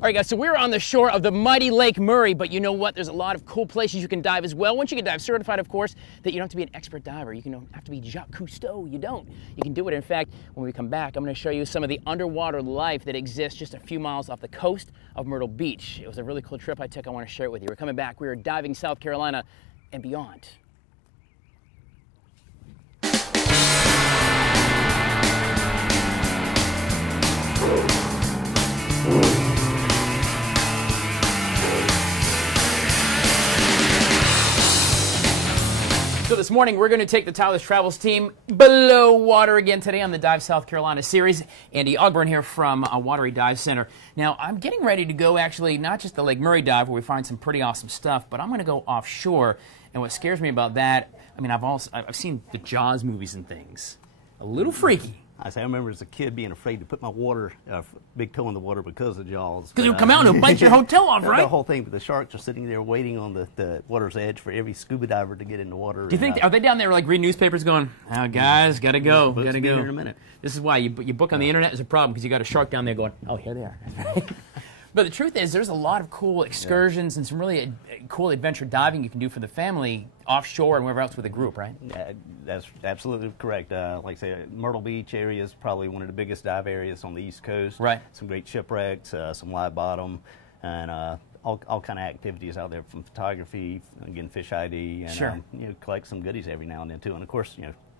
All right, guys, so we're on the shore of the mighty Lake Murray, but you know what? There's a lot of cool places you can dive as well. Once you get dive certified, of course, that you don't have to be an expert diver. You don't have to be Jacques Cousteau. You don't. You can do it. In fact, when we come back, I'm going to show you some of the underwater life that exists just a few miles off the coast of Myrtle Beach. It was a really cool trip I took. I want to share it with you. We're coming back. We are diving South Carolina and beyond. So this morning, we're going to take the Tyler's Travels team below water again today on the Dive South Carolina series. Andy Ogburn here from Watery Dive Center. Now, I'm getting ready to go actually not just the Lake Murray dive where we find some pretty awesome stuff, but I'm going to go offshore. And what scares me about that, I mean, I've seen the Jaws movies and things. A little freaky. I remember as a kid being afraid to put my big toe in the water because of Jaws. Because it would come out and it'll bite your hotel off, right? The whole thing, but the sharks are sitting there waiting on the water's edge for every scuba diver to get in the water. Do you think, are they down there like reading newspapers going, oh, guys, gotta go, gotta go. Here in a minute. This is why you book on the internet is a problem because you got a shark down there going, oh, here they are. But the truth is, there's a lot of cool excursions and some really cool adventure diving you can do for the family offshore and wherever else with a group, right? That's absolutely correct. Like I say, Myrtle Beach area is probably one of the biggest dive areas on the East Coast. Right. Some great shipwrecks, some live bottom, and all kind of activities out there from photography, again, fish ID, and sure. Collect some goodies every now and then too. And of course,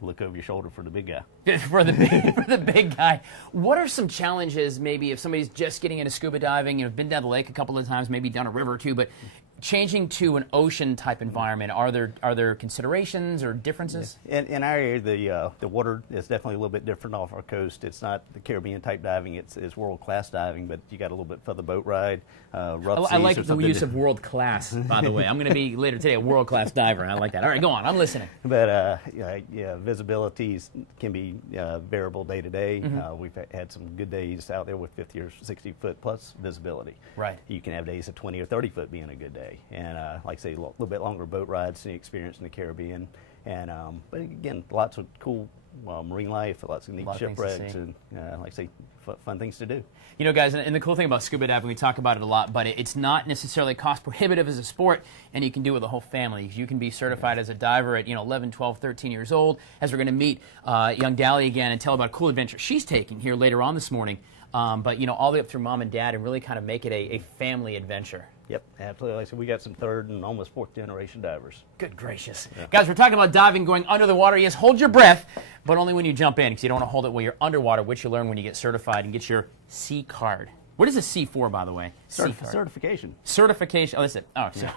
look over your shoulder for the big guy. for the big guy. What are some challenges maybe if somebody's just getting into scuba diving, you've been down the lake a couple of times, maybe down a river or two, but changing to an ocean type environment, are there considerations or differences? In our area, the water is definitely a little bit different off our coast. It's not the Caribbean type diving, it's world class diving, but you got a little bit further boat ride, rough seas. I like the use of world class, by the way. I'm going to be later today a world class diver, and I like that. All right, go on, I'm listening. But visibilities can be variable day to day. We've had some good days out there with 50 or 60 foot plus visibility. Right. You can have days of 20 or 30 foot being a good day. And like I say, a little bit longer boat rides than the experience in the Caribbean. And but again, lots of cool marine life, lots of neat shipwrecks, and like I say, fun things to do. You know, guys, and the cool thing about scuba diving, we talk about it a lot, but it's not necessarily cost prohibitive as a sport, and you can do it with the whole family. You can be certified as a diver at 11, 12, 13 years old, as we're going to meet young Dally again and tell about a cool adventure she's taking here later on this morning. But all the way up through mom and dad, and really kind of make it a family adventure. Yep, absolutely. Like I said, we got some third and almost fourth generation divers. Good gracious. Yeah. Guys, we're talking about diving, going under the water. Yes, hold your breath, but only when you jump in, because you don't want to hold it while you're underwater, which you learn when you get certified and get your C card. What is a C for, by the way? Certification. Certification. Oh, that's it. Oh, so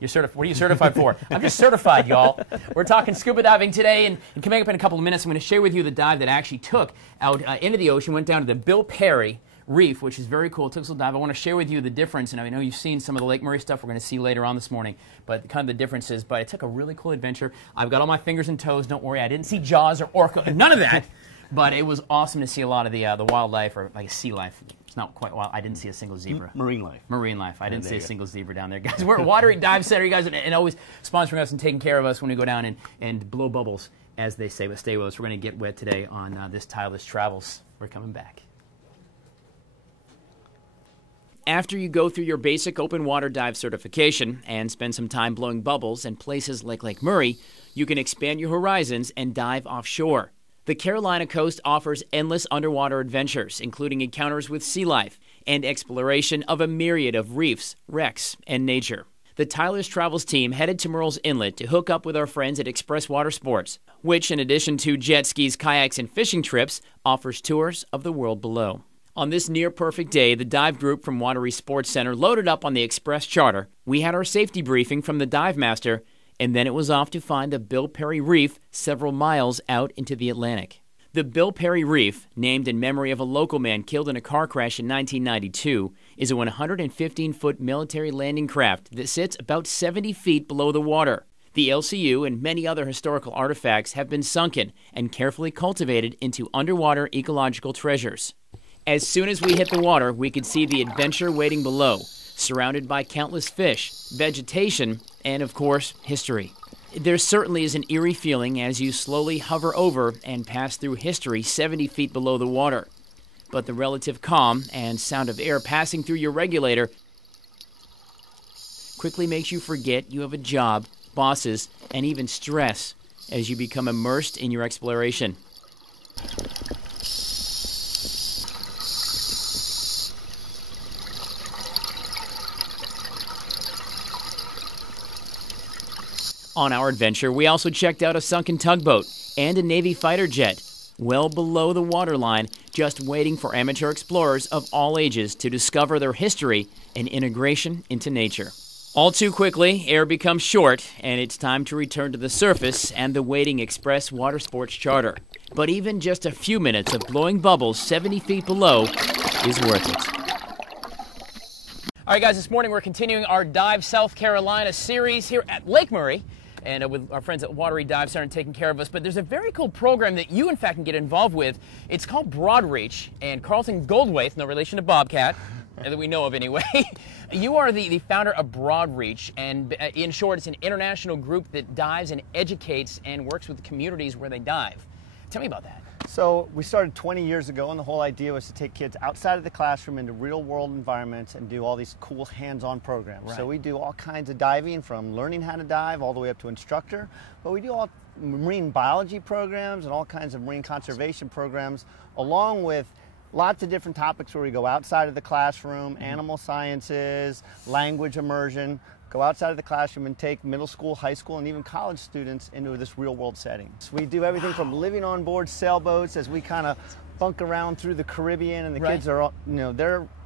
you're what are you certified for? I'm just certified, y'all. We're talking scuba diving today, and coming up in a couple of minutes, I'm going to share with you the dive that I actually took out into the ocean, went down to the Bill Perry Reef, which is very cool. Took a little dive. I want to share with you the difference, and I know you've seen some of the Lake Murray stuff we're going to see later on this morning, but kind of the differences. But I took a really cool adventure. I've got all my fingers and toes. Don't worry, I didn't see Jaws or Orca, none of that. But it was awesome to see a lot of the wildlife, or like sea life. It's not quite wild. I didn't see a single zebra. Marine life. Marine life. I didn't see a single zebra down there, guys. We're at Watery Dive Center, you guys, and always sponsoring us and taking care of us when we go down and blow bubbles, as they say. But stay with us. We're going to get wet today on this Tyler's Travels. We're coming back. After you go through your basic open water dive certification and spend some time blowing bubbles in places like Lake Murray, you can expand your horizons and dive offshore. The Carolina coast offers endless underwater adventures, including encounters with sea life and exploration of a myriad of reefs, wrecks, and nature. The Tyler's Travels team headed to Murrells Inlet to hook up with our friends at Express Water Sports, which, in addition to jet skis, kayaks, and fishing trips, offers tours of the world below. On this near-perfect day, the dive group from Watery Sports Center loaded up on the Express charter. We had our safety briefing from the dive master, and then it was off to find the Bill Perry Reef several miles out into the Atlantic. The Bill Perry Reef, named in memory of a local man killed in a car crash in 1992, is a 115-foot military landing craft that sits about 70 feet below the water. The LCU and many other historical artifacts have been sunken and carefully cultivated into underwater ecological treasures. As soon as we hit the water, we could see the adventure waiting below, surrounded by countless fish, vegetation, and, of course, history. There certainly is an eerie feeling as you slowly hover over and pass through history 70 feet below the water. but the relative calm and sound of air passing through your regulator quickly makes you forget you have a job, bosses, and even stress as you become immersed in your exploration. On our adventure, we also checked out a sunken tugboat and a Navy fighter jet, well below the waterline, just waiting for amateur explorers of all ages to discover their history and integration into nature. All too quickly, air becomes short, and it's time to return to the surface and the waiting Express Water Sports charter. But even just a few minutes of blowing bubbles 70 feet below is worth it. All right, guys, this morning we're continuing our Dive South Carolina series here at Lake Murray, and with our friends at Watery Dive Center taking care of us. But there's a very cool program that you, in fact, can get involved with. It's called Broadreach, and Carlton Goldwaith, no relation to Bobcat, that we know of anyway. You are the founder of Broadreach, and in short, it's an international group that dives and educates and works with communities where they dive. Tell me about that. So we started 20 years ago, and the whole idea was to take kids outside of the classroom into real-world environments and do all these cool hands-on programs. Right. So we do all kinds of diving, from learning how to dive all the way up to instructor, but we do all marine biology programs and all kinds of marine conservation programs, along with lots of different topics where we go outside of the classroom, animal sciences, language immersion, go outside of the classroom and take middle school, high school, and even college students into this real-world setting. So we do everything from living on board sailboats as we kind of bunk around through the Caribbean, and the kids are,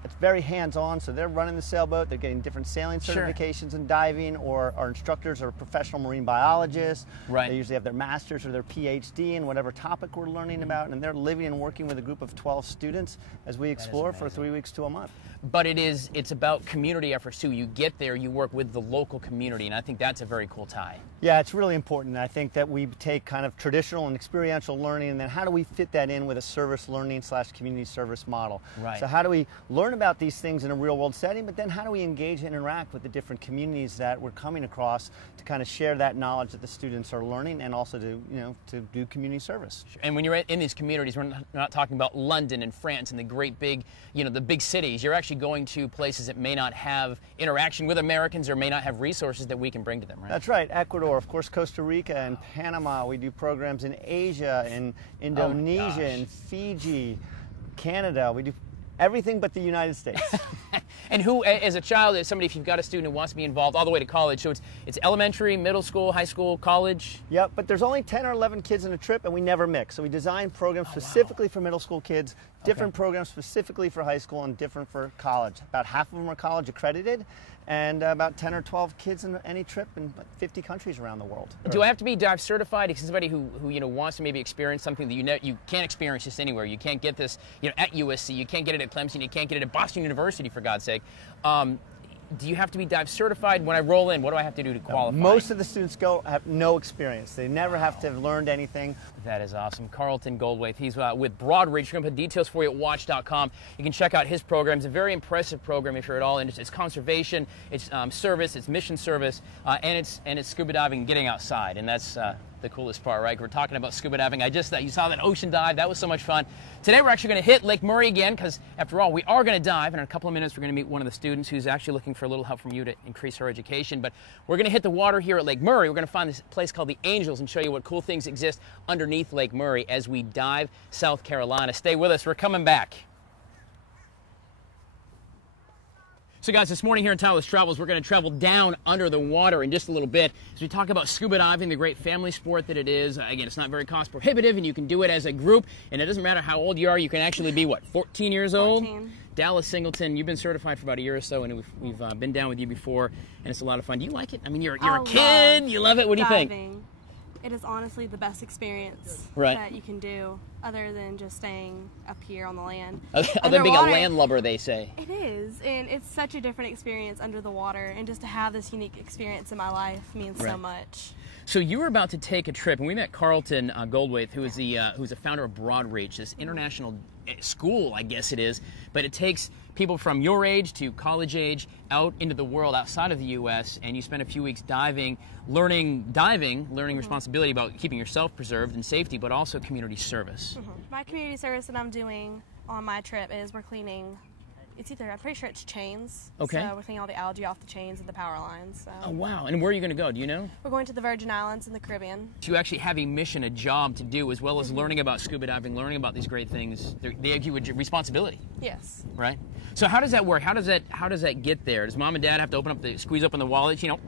it's very hands-on, so they're running the sailboat, they're getting different sailing certifications and diving, or our instructors are professional marine biologists. Right. They usually have their master's or their PhD in whatever topic we're learning about, and they're living and working with a group of 12 students as we explore for 3 weeks to a month. But it's about community efforts too. You get there, you work with the local community, and I think that's a very cool tie. Yeah, it's really important. I think that we take kind of traditional and experiential learning, and then how do we fit that in with a service learning / community service model? Right. So how do we learn about these things in a real world setting, but then how do we engage and interact with the different communities that we're coming across to kind of share that knowledge that the students are learning, and also to do community service. And when you're in these communities, we're not talking about London and France and the great big, the big cities. You're actually going to places that may not have interaction with Americans or may not have resources that we can bring to them, right? That's right. Ecuador, of course, Costa Rica and Panama. We do programs in Asia, in Indonesia, in Fiji, Canada. We do everything but the United States. And who, as a child, as somebody, if you've got a student who wants to be involved all the way to college, so it's elementary, middle school, high school, college? Yep, but there's only 10 or 11 kids in a trip, and we never mix. So we design programs specifically for middle school kids, different programs specifically for high school, and different for college. About half of them are college accredited, and about 10 or 12 kids in any trip in 50 countries around the world. Do I have to be dive certified? Is somebody who wants to maybe experience something that you can't experience just anywhere? You can't get this at USC, you can't get it at Clemson, you can't get it at Boston University, for God's sake. Do you have to be dive certified? When I roll in, what do I have to do to qualify? Most of the students have no experience. They never have to have learned anything. That is awesome. Carlton Goldwaith, he's with Broadreach. We're going to put details for you at WACH.com. You can check out his program. It's a very impressive program if you're at all interested. It's conservation, it's service, it's mission service, and it's scuba diving and getting outside, and that's the coolest part, right? We're talking about scuba diving. You saw that ocean dive. That was so much fun. Today we're actually going to hit Lake Murray again, because after all, we are going to dive. And in a couple of minutes, we're going to meet one of the students who's actually looking for a little help from you to increase her education. But we're going to hit the water here at Lake Murray. We're going to find this place called the Angels and show you what cool things exist underneath Lake Murray as we dive South Carolina. Stay with us. We're coming back. So guys, this morning here in Tyler's Travels, we're going to travel down under the water in just a little bit as we talk about scuba diving, the great family sport that it is. Again, it's not very cost prohibitive, and you can do it as a group, and it doesn't matter how old you are. You can actually be, 14 years old? 14. Dallas Singleton, you've been certified for about a year or so, and we've been down with you before, and it's a lot of fun. Do you like it? I mean, you're a kid. You love it. What do you think? It is honestly the best experience Right. that you can do, other than just staying up here on the land. Other than being a landlubber, they say. It is, and it's such a different experience under the water, and just to have this unique experience in my life means so much. So you were about to take a trip, and we met Carlton Goldwaith, who's the founder of Broadreach, this international school, I guess it is, but it takes people from your age to college age out into the world outside of the U.S., and you spend a few weeks learning responsibility about keeping yourself preserved and safety, but also community service. My community service that I'm doing on my trip is we're cleaning. It's either, I'm pretty sure it's chains. Okay. So we're cleaning all the algae off the chains and the power lines. So. Oh, wow. And where are you going to go? Do you know? We're going to the Virgin Islands in the Caribbean. You actually have a mission, a job to do, as well as learning about scuba diving, learning about these great things. They give you a responsibility. Yes. Right? So how does that work? How does that get there? Does mom and dad have to squeeze open the wallet? You know,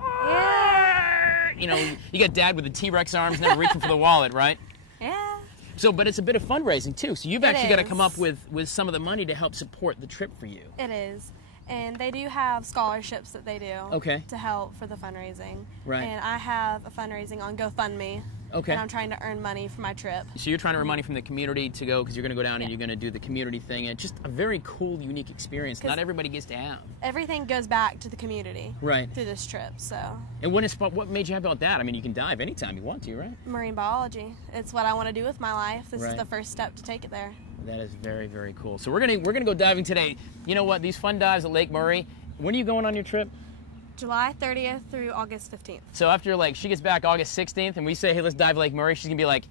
you know, you got dad with the T-Rex arms never reaching for the wallet, right? Yeah. So, but it's a bit of fundraising too. So you've actually got to is. come up with some of the money to help support the trip for you. It is. And they do have scholarships that they do to help for the fundraising. Right. And I have a fundraising on GoFundMe. Okay. And I'm trying to earn money for my trip. So you're trying to earn money from the community to go, because you're going to go down and you're going to do the community thing. And it's just a very cool, unique experience. Not everybody gets to have. Everything goes back to the community. Right. Through this trip, so. And what made you happy about that? I mean, you can dive anytime you want to, right? Marine biology. It's what I want to do with my life. This is the first step to take it there. That is very, very cool. So we're gonna go diving today. You know what? These fun dives at Lake Murray. When are you going on your trip? July 30th through August 15th. So after, like, she gets back August 16th and we say, hey, let's dive Lake Murray, she's gonna be like,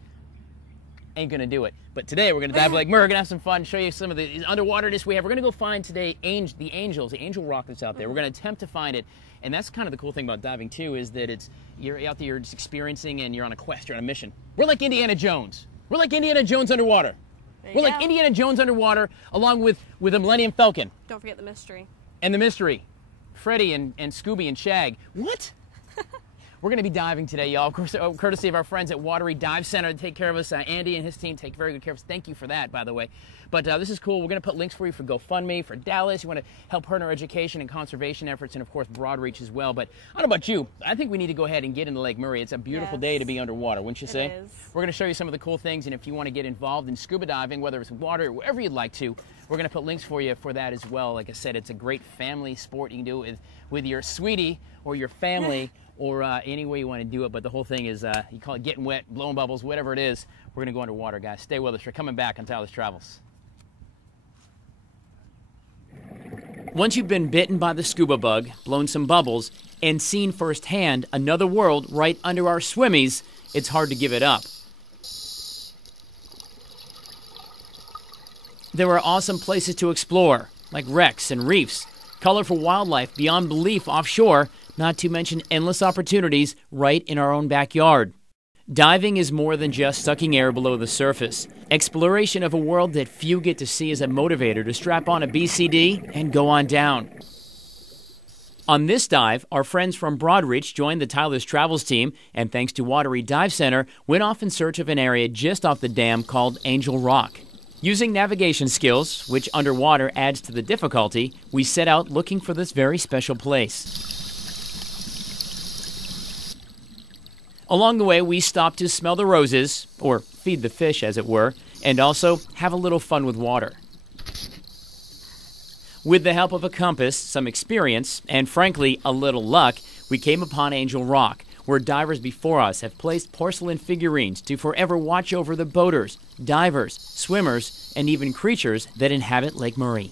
ain't gonna do it. But today we're gonna dive Lake Murray, we're gonna have some fun, show you some of the underwaterness we have. We're gonna go find today the angel rock that's out there. We're gonna attempt to find it. And that's kind of the cool thing about diving too, is that you're out there, you're just experiencing, and you're on a quest, you're on a mission. We're like Indiana Jones. We're like Indiana Jones underwater. We're like Indiana Jones underwater, along with the Millennium Falcon. Don't forget the mystery. And the mystery. Freddie and Scooby and Shag. What? We're going to be diving today, y'all. Of course, courtesy of our friends at Watery Dive Center to take care of us. Andy and his team take very good care of us. Thank you for that, by the way. But this is cool. We're going to put links for you for GoFundMe, for Dallas. You want to help her in her education and conservation efforts, and, of course, Broadreach as well. But I don't know about you. I think we need to go ahead and get into Lake Murray. It's a beautiful day to be underwater, wouldn't you say? It is. We're going to show you some of the cool things, and if you want to get involved in scuba diving, whether it's water or wherever you'd like to, we're going to put links for you for that as well. Like I said, it's a great family sport. You can do it with your sweetie or your family or any way you want to do it. But the whole thing is, you call it getting wet, blowing bubbles, whatever it is, we're going to go underwater, guys. Stay with us. We're coming back on Tyler's Travels. Once you've been bitten by the scuba bug, blown some bubbles, and seen firsthand another world right under our swimmies, it's hard to give it up. There are awesome places to explore, like wrecks and reefs, colorful wildlife beyond belief offshore, not to mention endless opportunities right in our own backyard. Diving is more than just sucking air below the surface. Exploration of a world that few get to see is a motivator to strap on a BCD and go on down. On this dive, our friends from Broadreach joined the Tyler's Travels team, and thanks to Watery Dive Center, went off in search of an area just off the dam called Angel Rock. Using navigation skills, which underwater adds to the difficulty, we set out looking for this very special place. Along the way, we stopped to smell the roses, or feed the fish, as it were, and also have a little fun with water. With the help of a compass, some experience, and frankly, a little luck, we came upon Angel Rock, where divers before us have placed porcelain figurines to forever watch over the boaters, divers, swimmers, and even creatures that inhabit Lake Murray.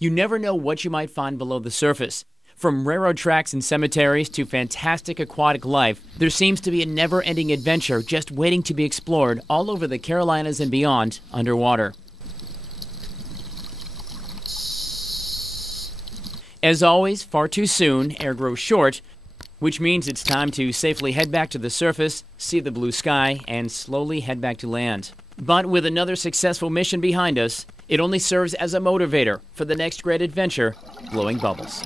You never know what you might find below the surface. From railroad tracks and cemeteries to fantastic aquatic life, there seems to be a never-ending adventure just waiting to be explored all over the Carolinas and beyond underwater. As always, far too soon, air grows short, which means it's time to safely head back to the surface, see the blue sky, and slowly head back to land. But with another successful mission behind us, it only serves as a motivator for the next great adventure, blowing bubbles.